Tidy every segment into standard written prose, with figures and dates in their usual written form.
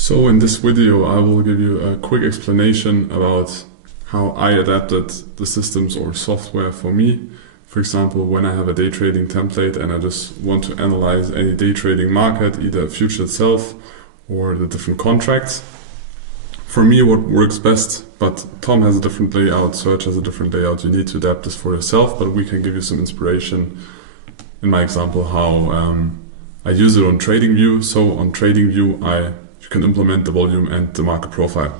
So in this video I will give you a quick explanation about how I adapted the systems or software for me. For example, when I have a day trading template and I just want to analyze any day trading market, either a future itself or the different contracts. For me what works best, but Tom has a different layout, Serge has a different layout, you need to adapt this for yourself, but we can give you some inspiration in my example how I use it on TradingView. So on TradingView you can implement the volume and the market profile.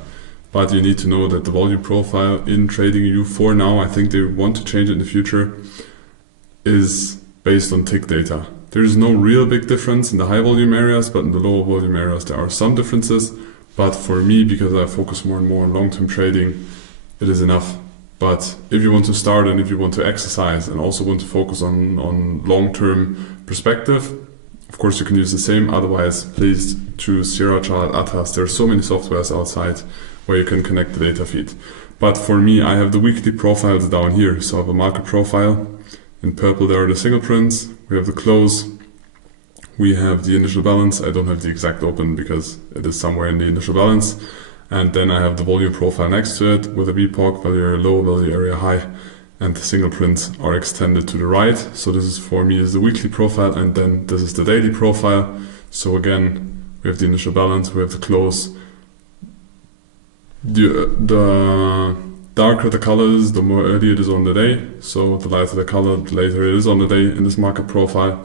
But you need to know that the volume profile in TradingView for now, I think they want to change it in the future, is based on tick data. There is no real big difference in the high volume areas, but in the lower volume areas there are some differences. But for me, because I focus more and more on long-term trading, it is enough. But if you want to start and if you want to exercise and also want to focus on long-term perspective, of course you can use the same. Otherwise, please choose Sierra Chart, Atas. There are so many softwares outside where you can connect the data feed. But for me, I have the weekly profiles down here. So I have a market profile. In purple there are the single prints. We have the close. We have the initial balance. I don't have the exact open because it is somewhere in the initial balance. And then I have the volume profile next to it with a VPOC, value area low, value area high. And the single prints are extended to the right. So this is for me is the weekly profile, and then this is the daily profile. So again, we have the initial balance, we have the close. The darker the color is, the more early it is on the day. So the lighter the color, the later it is on the day in this market profile.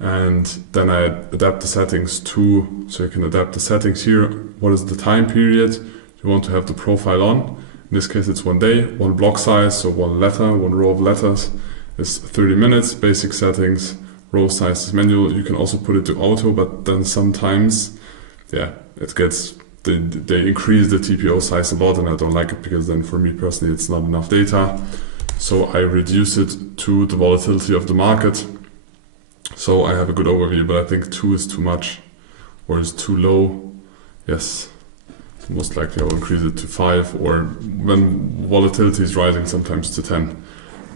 And then I adapt the settings too. So you can adapt the settings here. What is the time period you want to have the profile on? In this case it's 1 day, 1 block size, so 1 letter, 1 row of letters is 30 minutes, basic settings, row size is manual. You can also put it to auto, but then sometimes, it gets, they increase the TPO size a lot and I don't like it because then for me personally it's not enough data. So I reduce it to the volatility of the market. So I have a good overview, but I think 2 is too much or is too low. Yes. Most likely I will increase it to 5, or when volatility is rising sometimes to 10,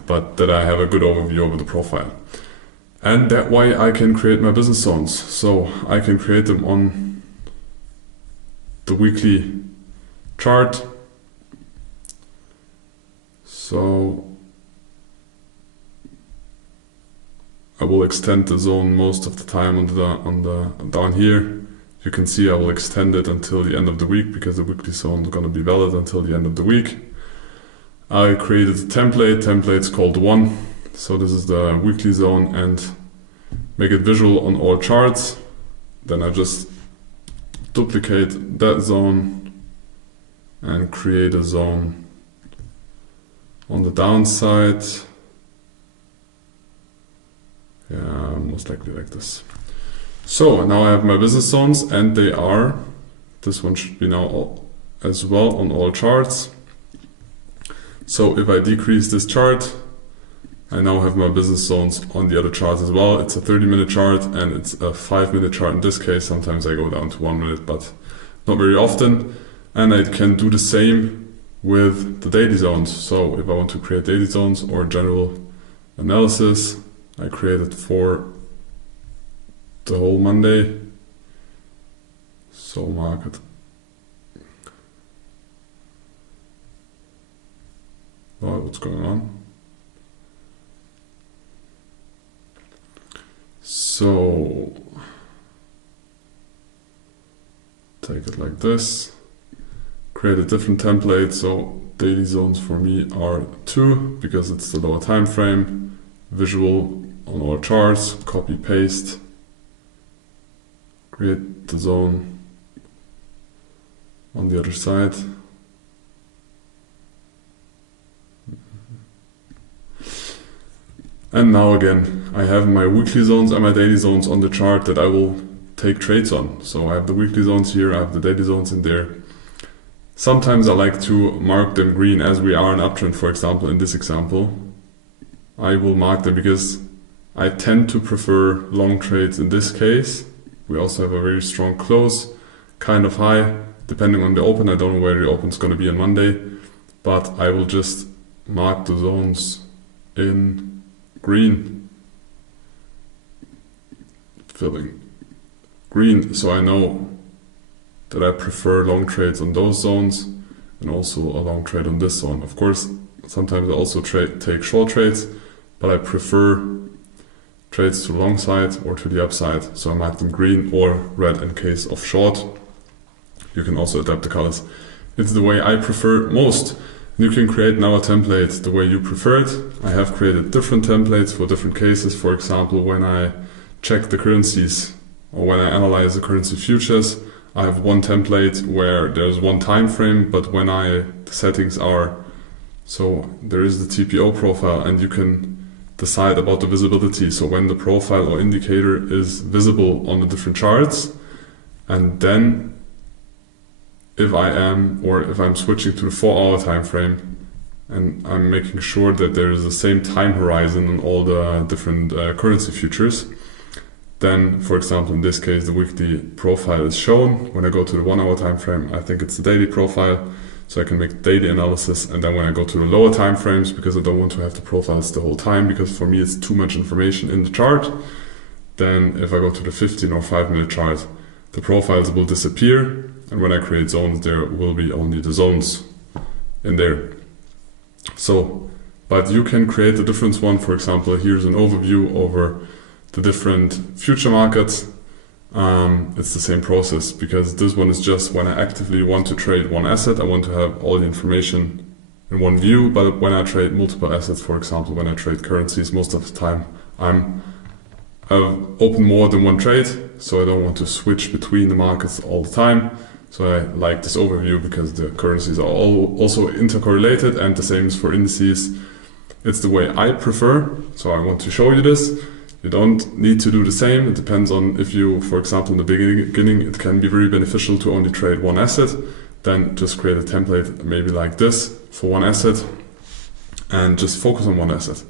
but that I have a good overview over the profile. And that way I can create my business zones. So I can create them on the weekly chart. So I will extend the zone most of the time on the down here. You can see I will extend it until the end of the week because the weekly zone is going to be valid until the end of the week. I created a template's called 1. So this is the weekly zone and make it visual on all charts. Then I just duplicate that zone and create a zone on the downside. Yeah, most likely like this. So now I have my business zones and they are, this one should be now as well on all charts. So if I decrease this chart, I now have my business zones on the other charts as well. It's a 30-minute chart and it's a 5-minute chart in this case. Sometimes I go down to 1 minute, but not very often. And I can do the same with the daily zones. So if I want to create daily zones or general analysis, I create it for the whole Monday. So market. Oh, what's going on? So take it like this. Create a different template. So daily zones for me are 2 because it's the lower time frame. Visual on all charts. Copy paste. Create the zone on the other side. And now again, I have my weekly zones and my daily zones on the chart that I will take trades on. So I have the weekly zones here, I have the daily zones in there. Sometimes I like to mark them green as we are in uptrend, for example, in this example. I will mark them because I tend to prefer long trades in this case. We also have a very strong close, kind of high, depending on the open. I don't know where the open is going to be on Monday, but I will just mark the zones in green, filling green, so I know that I prefer long trades on those zones and also a long trade on this zone. Of course, sometimes I also take short trades, but I prefer trades to the long side or to the upside. So I mark them green or red in case of short. You can also adapt the colors. It's the way I prefer most. You can create now a template the way you prefer it. I have created different templates for different cases. For example, when I check the currencies or when I analyze the currency futures, I have one template where there's one time frame, but when the settings are, so there is the TPO profile and you can decide about the visibility. So when the profile or indicator is visible on the different charts, and then if I'm switching to the 4-hour time frame and I'm making sure that there is the same time horizon on all the different currency futures, then, for example, in this case, the weekly profile is shown. When I go to the 1-hour time frame, I think it's the daily profile, so I can make daily analysis. And then when I go to the lower time frames, because I don't want to have the profiles the whole time, because for me it's too much information in the chart, then if I go to the 15 or 5-minute chart, the profiles will disappear. And when I create zones, there will be only the zones in there. So, but you can create a different one. For example, here's an overview over the different future markets. It's the same process, because this one is just when I actively want to trade one asset, I want to have all the information in one view. But when I trade multiple assets, for example, when I trade currencies, most of the time I've opened more than one trade, so I don't want to switch between the markets all the time. So I like this overview because the currencies are all also intercorrelated, and the same is for indices. It's the way I prefer, so I want to show you this. You don't need to do the same. It depends on if you, for example, in the beginning, it can be very beneficial to only trade one asset. Then just create a template maybe like this for one asset and just focus on one asset.